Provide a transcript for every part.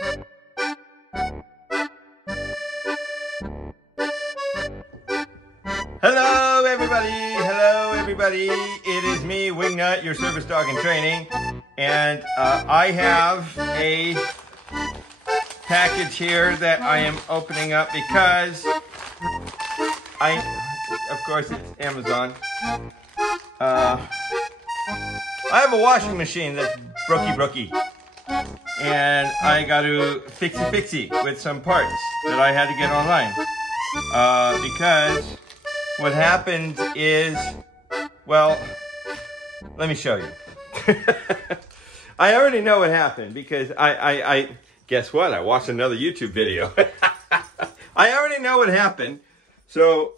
Hello everybody, hello everybody. It is me, Wingnut, your service dog in training. And I have a package here that I am opening up because of course it's Amazon. I have a washing machine that's brooky. And I got to fixy with some parts that I had to get online. Because what happened is, well, let me show you. I already know what happened because I guess what? I watched another YouTube video. I already know what happened, so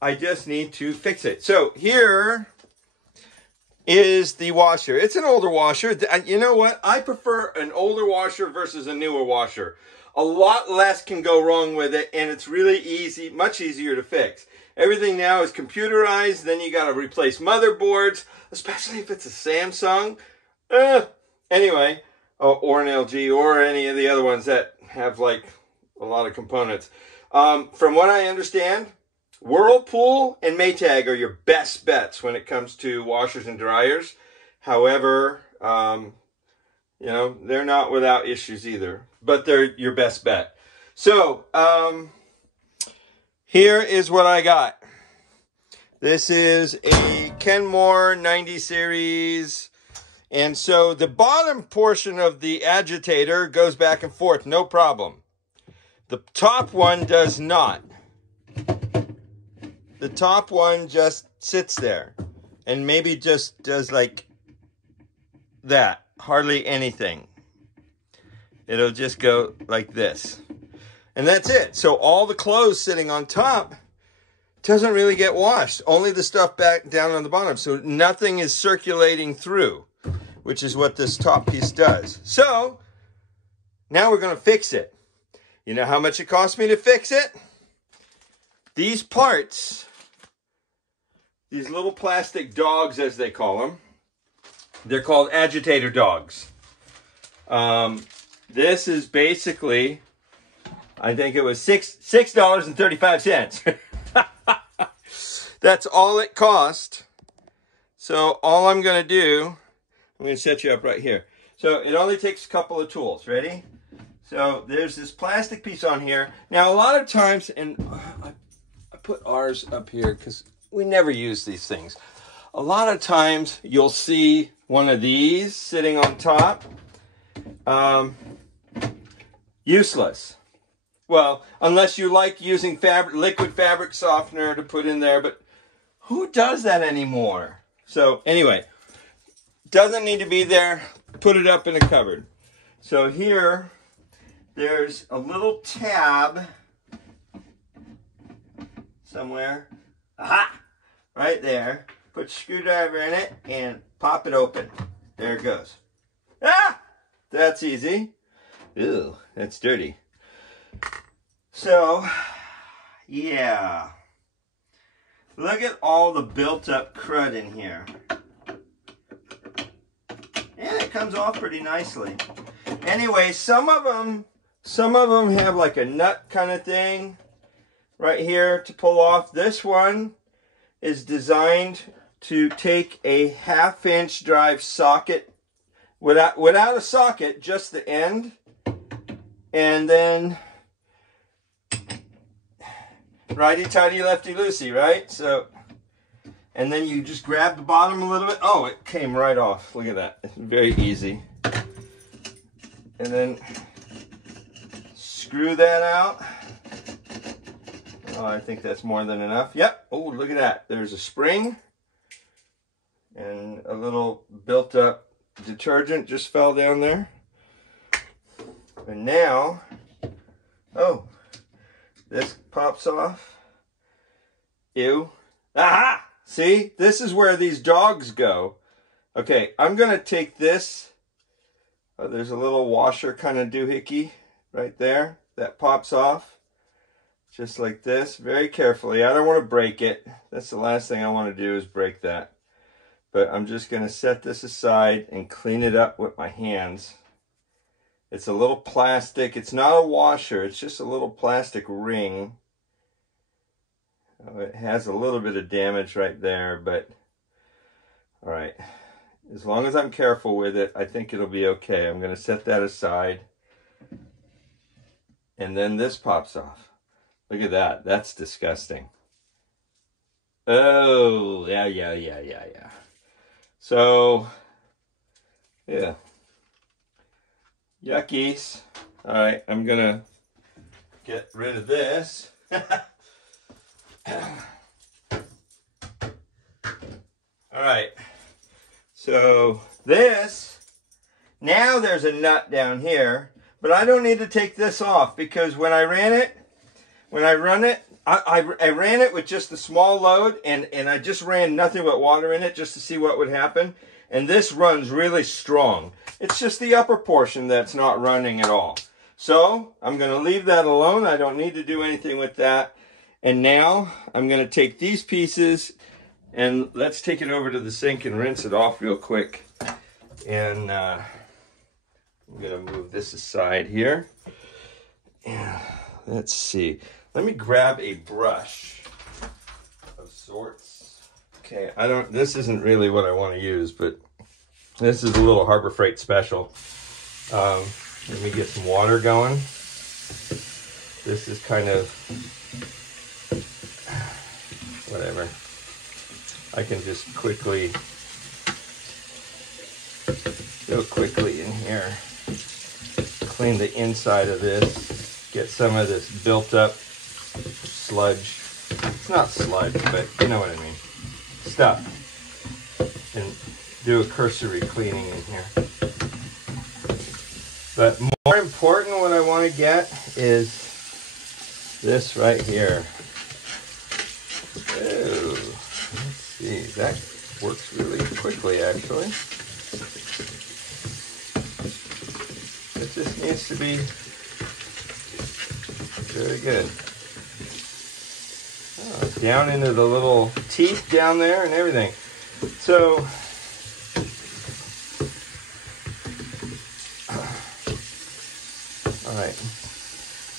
I just need to fix it. So here is the washer. It's an older washer. You know what? I prefer an older washer versus a newer washer. A lot less can go wrong with it, and it's really easy, much easier to fix. Everything now is computerized, then you gotta replace motherboards, especially if it's a Samsung. Anyway, or an LG, or any of the other ones that have like a lot of components. From what I understand, Whirlpool and Maytag are your best bets when it comes to washers and dryers. However, you know, they're not without issues either, but they're your best bet. So, here is what I got. This is a Kenmore 90 series. And so the bottom portion of the agitator goes back and forth, no problem. The top one does not. The top one just sits there and maybe just does like that. Hardly anything. It'll just go like this. And that's it. So all the clothes sitting on top doesn't really get washed. Only the stuff back down on the bottom. So nothing is circulating through, which is what this top piece does. So now we're going to fix it. You know how much it cost me to fix it? These parts, these little plastic dogs as they call them, they're called agitator dogs. This is basically, I think it was $6.35. That's all it cost. So all I'm going to do, I'm going to set you up right here. So it only takes a couple of tools. Ready? So there's this plastic piece on here. Now a lot of times, and I put ours up here because we never use these things. A lot of times you'll see one of these sitting on top. Useless. Well, unless you like using liquid fabric softener to put in there, but who does that anymore? So anyway, doesn't need to be there. Put it up in a cupboard. So here, there's a little tab somewhere. Aha! Right there. Put a screwdriver in it and pop it open. There it goes. Ah! That's easy. Ew, that's dirty. So, yeah. Look at all the built up crud in here. And it comes off pretty nicely. Anyway, some of them have like a nut kind of thing right here to pull off. This one is designed to take a 1/2-inch drive socket without a socket, just the end, and then righty-tighty, lefty-loosey, right? So, and then you just grab the bottom a little bit. Oh, it came right off. Look at that. It's very easy. And then screw that out. Oh, I think that's more than enough. Yep. Oh, look at that. There's a spring and a little built-up detergent just fell down there. And now, oh, this pops off. Ew. Aha! See, this is where these dogs go. Okay, I'm going to take this. Oh, there's a little washer kind of doohickey right there that pops off. Just like this, very carefully. I don't want to break it. That's the last thing I want to do is break that. But I'm just going to set this aside and clean it up with my hands. It's a little plastic. It's not a washer. It's just a little plastic ring. It has a little bit of damage right there, but all right. As long as I'm careful with it, I think it'll be okay. I'm going to set that aside. And then this pops off. Look at that. That's disgusting. Oh, yeah. So, yeah. Yuckies. All right, I'm going to get rid of this. All right. So this, now there's a nut down here, but I don't need to take this off because when I run it, I ran it with just a small load and I just ran nothing but water in it just to see what would happen. And this runs really strong. It's just the upper portion that's not running at all. So I'm going to leave that alone. I don't need to do anything with that. And now I'm going to take these pieces and let's take it over to the sink and rinse it off real quick. And I'm going to move this aside here. And let's see. Let me grab a brush of sorts. Okay, this isn't really what I want to use, but this is a little Harbor Freight special. Let me get some water going. This is kind of, whatever. I can just quickly, go quickly in here, clean the inside of this, get some of this built up sludge. It's not sludge, but you know what I mean. Stuff. And do a cursory cleaning in here. But more important, what I want to get is this right here. Oh, let's see, that works really quickly actually. It just needs to be very good. Oh, down into the little teeth down there and everything. So, all right.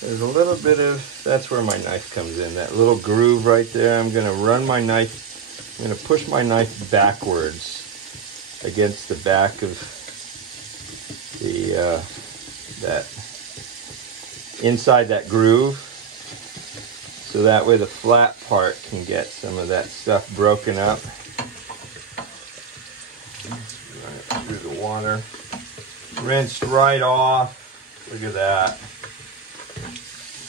There's a little bit of, that's where my knife comes in, that little groove right there. I'm going to run my knife, I'm going to push my knife backwards against the back of the, that, inside that groove. So that way the flat part can get some of that stuff broken up. Run it through the water. Rinsed right off. Look at that.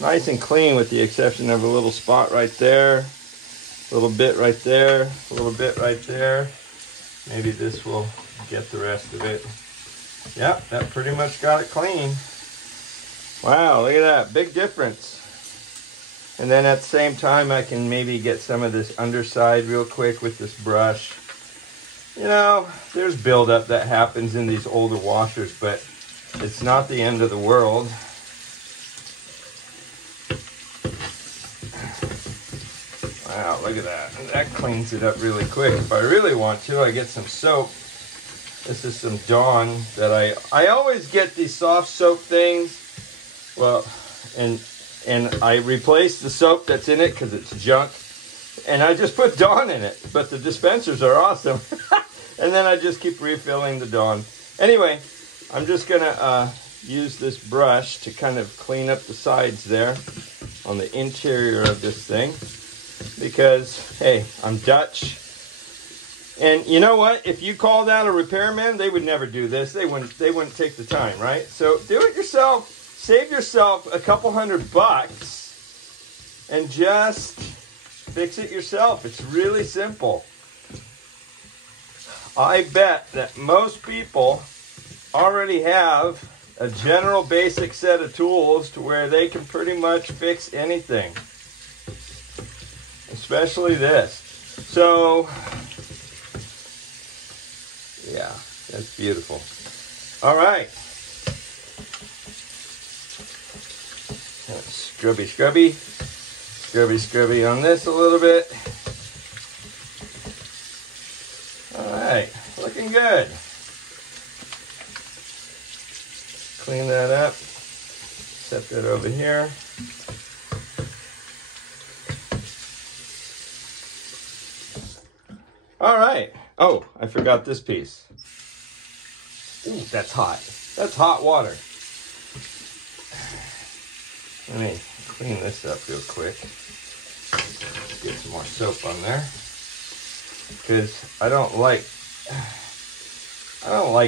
Nice and clean with the exception of a little spot right there, a little bit right there, a little bit right there. Maybe this will get the rest of it. Yep, that pretty much got it clean. Wow, look at that, big difference. And then at the same time, I can maybe get some of this underside real quick with this brush. You know, there's buildup that happens in these older washers, but it's not the end of the world. Wow, look at that. That cleans it up really quick. If I really want to, I get some soap. This is some Dawn that I always get these soft soap things. Well, and I replace the soap that's in it because it's junk. And I just put Dawn in it. But the dispensers are awesome. And then I just keep refilling the Dawn. Anyway, I'm just going to use this brush to kind of clean up the sides there on the interior of this thing. Because, hey, I'm Dutch. And you know what? If you called out a repairman, they would never do this. They wouldn't take the time, right? So do it yourself. Save yourself a couple $100 and just fix it yourself. It's really simple. I bet that most people already have a general basic set of tools to where they can pretty much fix anything. Especially this. So, yeah, that's beautiful. All right. Scrubby, scrubby. Scrubby, scrubby on this a little bit. All right, looking good. Clean that set that over here. All right. Oh, I forgot this piece. Ooh, that's hot. That's hot water. Let me clean this up real quick. Get some more soap on there. Because I don't like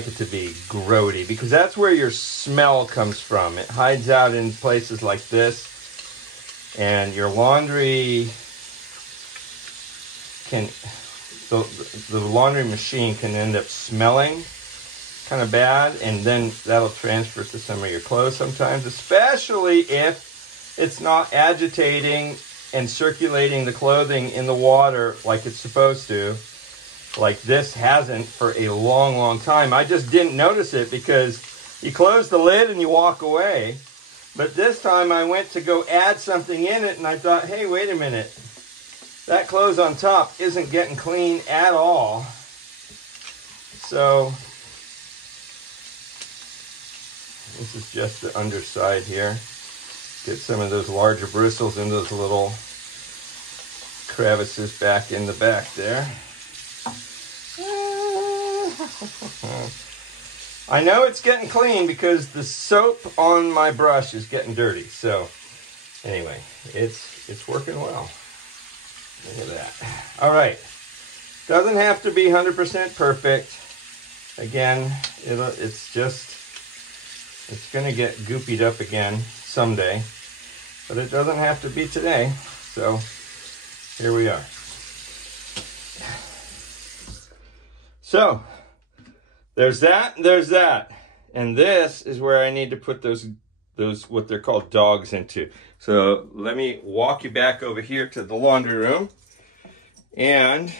it to be grody, because that's where your smell comes from. It hides out in places like this, and your laundry can, the laundry machine can end up smelling kind of bad, and then that'll transfer to some of your clothes sometimes, especially if it's not agitating and circulating the clothing in the water like it's supposed to. Like this hasn't for a long, long time. I just didn't notice it because you close the lid and you walk away. But this time I went to go add something in it and I thought, hey, wait a minute. That clothes on top isn't getting clean at all. So this is just the underside here. Get some of those larger bristles and those little crevices back in the back there. I know it's getting clean because the soap on my brush is getting dirty. So anyway, it's working well. Look at that. All right. Doesn't have to be 100% perfect. Again, it's going to get goopied up again someday, but it doesn't have to be today. So here we are. So there's that, and this is where I need to put those what they're called dogs into. So let me walk you back over here to the laundry room, and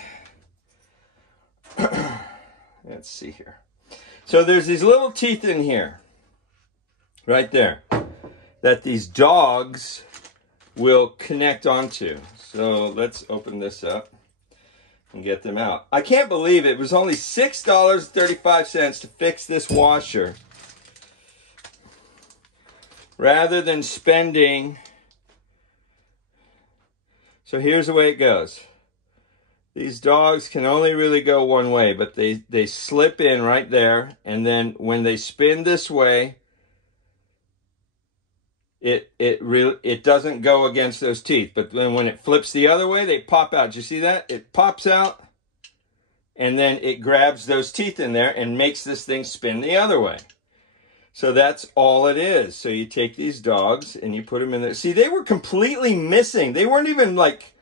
let's see here. So there's these little teeth in here, right there, that these dogs will connect onto. So let's open this up and get them out. I can't believe it was only $6.35 to fix this washer, rather than spending. So here's the way it goes. These dogs can only really go one way, but they slip in right there, and then when they spin this way, it doesn't go against those teeth. But then when it flips the other way, they pop out. Do you see that? It pops out, and then it grabs those teeth in there and makes this thing spin the other way. So that's all it is. So you take these dogs and you put them in there. See, they were completely missing. They weren't even like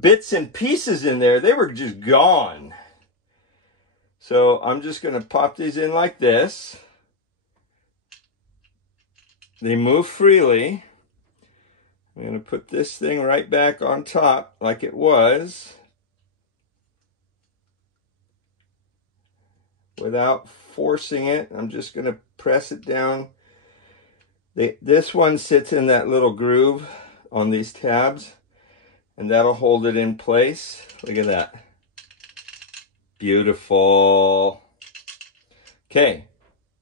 bits and pieces in there. They were just gone. So I'm just going to pop these in like this. They move freely. I'm going to put this thing right back on top like it was, without forcing it. I'm just going to press it down. This one sits in that little groove on these tabs, and that'll hold it in place. Look at that. Beautiful. Okay,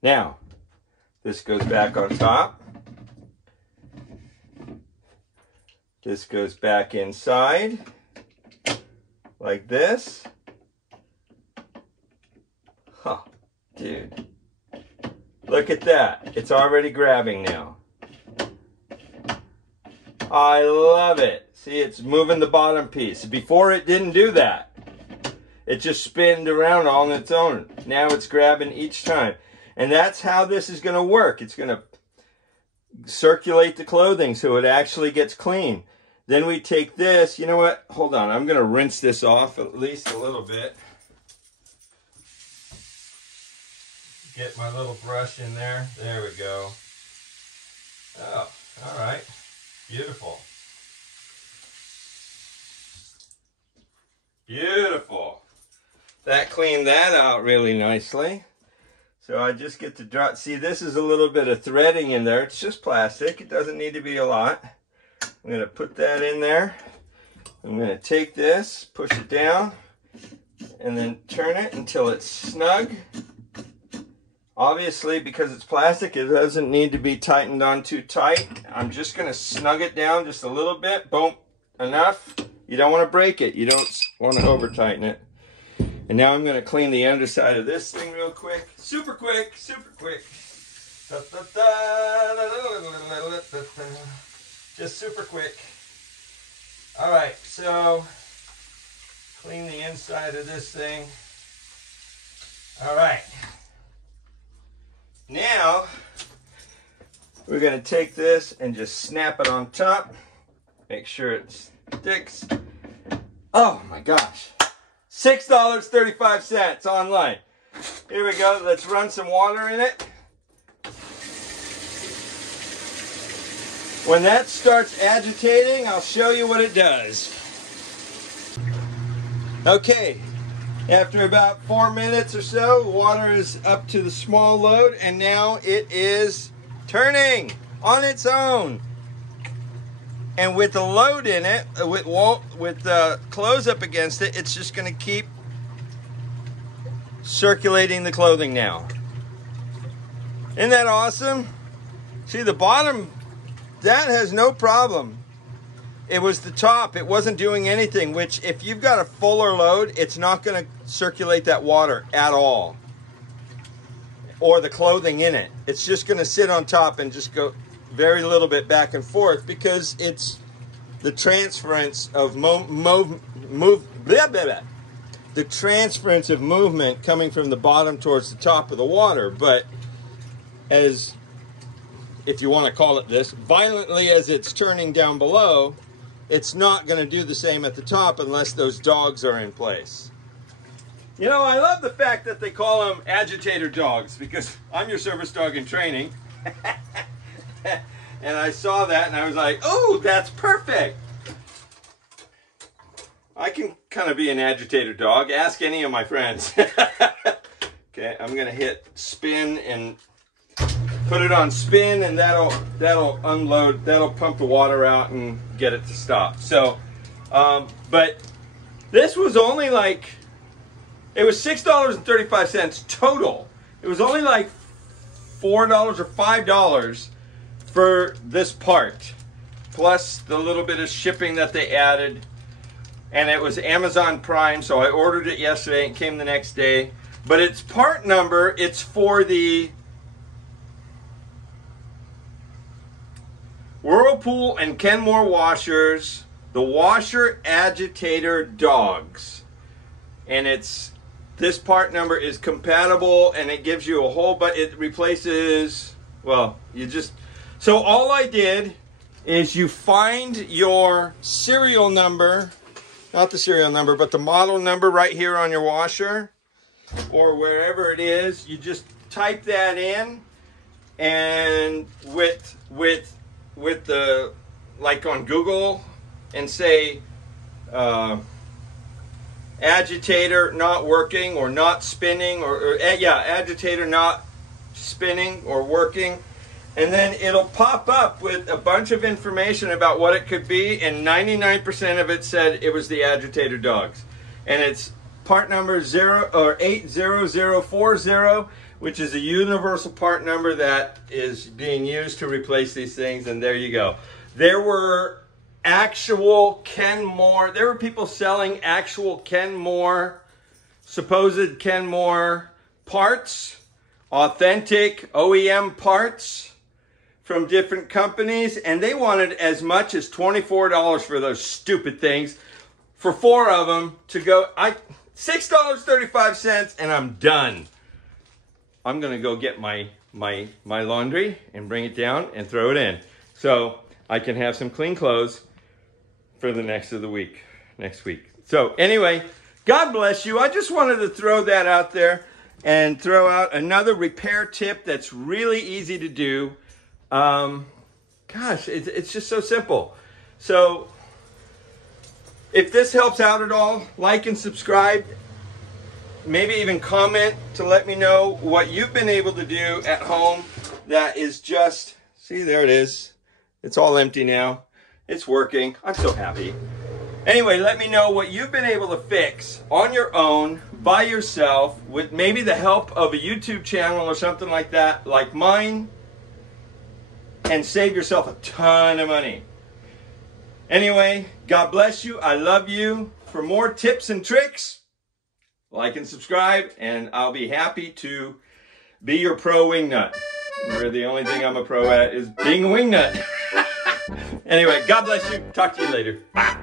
now this goes back on top. This goes back inside like this. Huh, dude. Look at that. It's already grabbing now. I love it. See, it's moving the bottom piece. Before it didn't do that. It just spinned around on its own. Now it's grabbing each time. And that's how this is going to work. It's going to circulate the clothing so it actually gets clean. Then we take this. You know what? Hold on. I'm going to rinse this off at least a little bit. Get my little brush in there. There we go. Oh, all right. Beautiful. Beautiful. That cleaned that out really nicely. So I just get to drop. See, this is a little bit of threading in there. It's just plastic. It doesn't need to be a lot. I'm going to put that in there. I'm going to take this, push it down, and then turn it until it's snug Obviously, because it's plastic, it doesn't need to be tightened on too tight. I'm just going to snug it down just a little bit. Boom. Enough. You don't want to break it. You don't want to over tighten it. And now I'm going to clean the underside of this thing real quick. Super quick. Super quick. Just super quick. All right. So clean the inside of this thing. All right. Now, we're going to take this and just snap it on top. Make sure it sticks. Oh my gosh. $6.35 online. Here we go. Let's run some water in it. When that starts agitating, I'll show you what it does. Okay. After about 4 minutes or so, water is up to the small load, and now it is turning on its own. And with the load in it, with the clothes up against it, it's just going to keep circulating the clothing now. Isn't that awesome? See, the bottom, that has no problem. It was the top. It wasn't doing anything, which if you've got a fuller load, it's not going to circulate that water at all. Or the clothing in it. It's just going to sit on top and just go very little bit back and forth because it's the transference of the transference of movement coming from the bottom towards the top of the water. But as, if you want to call it this, violently as it's turning down below, it's not going to do the same at the top unless those dogs are in place. You know, I love the fact that they call them agitator dogs because I'm your service dog in training. And I saw that and I was like, oh, that's perfect. I can kind of be an agitator dog. Ask any of my friends. Okay, I'm going to hit spin and put it on spin, and that'll unload, that'll pump the water out and get it to stop. So, but this was only like, it was $6.35 total. It was only like $4 or $5 for this part, plus the little bit of shipping that they added. And it was Amazon Prime, so I ordered it yesterday and it came the next day. But its part number, it's for the Whirlpool and Kenmore washers, the washer agitator dogs. And it's, this part number is compatible, and it gives you a whole, but it replaces, well, you just, so all I did is you find your serial number, not the serial number, but the model number right here on your washer, or wherever it is. You just type that in, and with the, like on Google, and say agitator not working or not spinning, or yeah, agitator not spinning or working, and then it'll pop up with a bunch of information about what it could be, and 99% of it said it was the agitator dogs. And it's part number 80040, which is a universal part number that is being used to replace these things, and there you go. There were actual Kenmore, there were people selling actual Kenmore, supposed Kenmore parts, authentic OEM parts from different companies, and they wanted as much as $24 for those stupid things, for 4 of them to go, $6.35, and I'm done. I'm gonna go get my laundry and bring it down and throw it in, so I can have some clean clothes for the next week. So anyway, God bless you. I just wanted to throw that out there and throw out another repair tip that's really easy to do. Gosh, it's just so simple. So if this helps out at all, like and subscribe. Maybe even comment to let me know what you've been able to do at home that is just, see, there it is. It's all empty now. It's working. I'm so happy. Anyway, let me know what you've been able to fix on your own by yourself with maybe the help of a YouTube channel or something like that, like mine, and save yourself a ton of money. Anyway, God bless you. I love you. For more tips and tricks, like and subscribe, and I'll be happy to be your pro wingnut. Where the only thing I'm a pro at is being a wingnut. Anyway, God bless you. Talk to you later. Bye.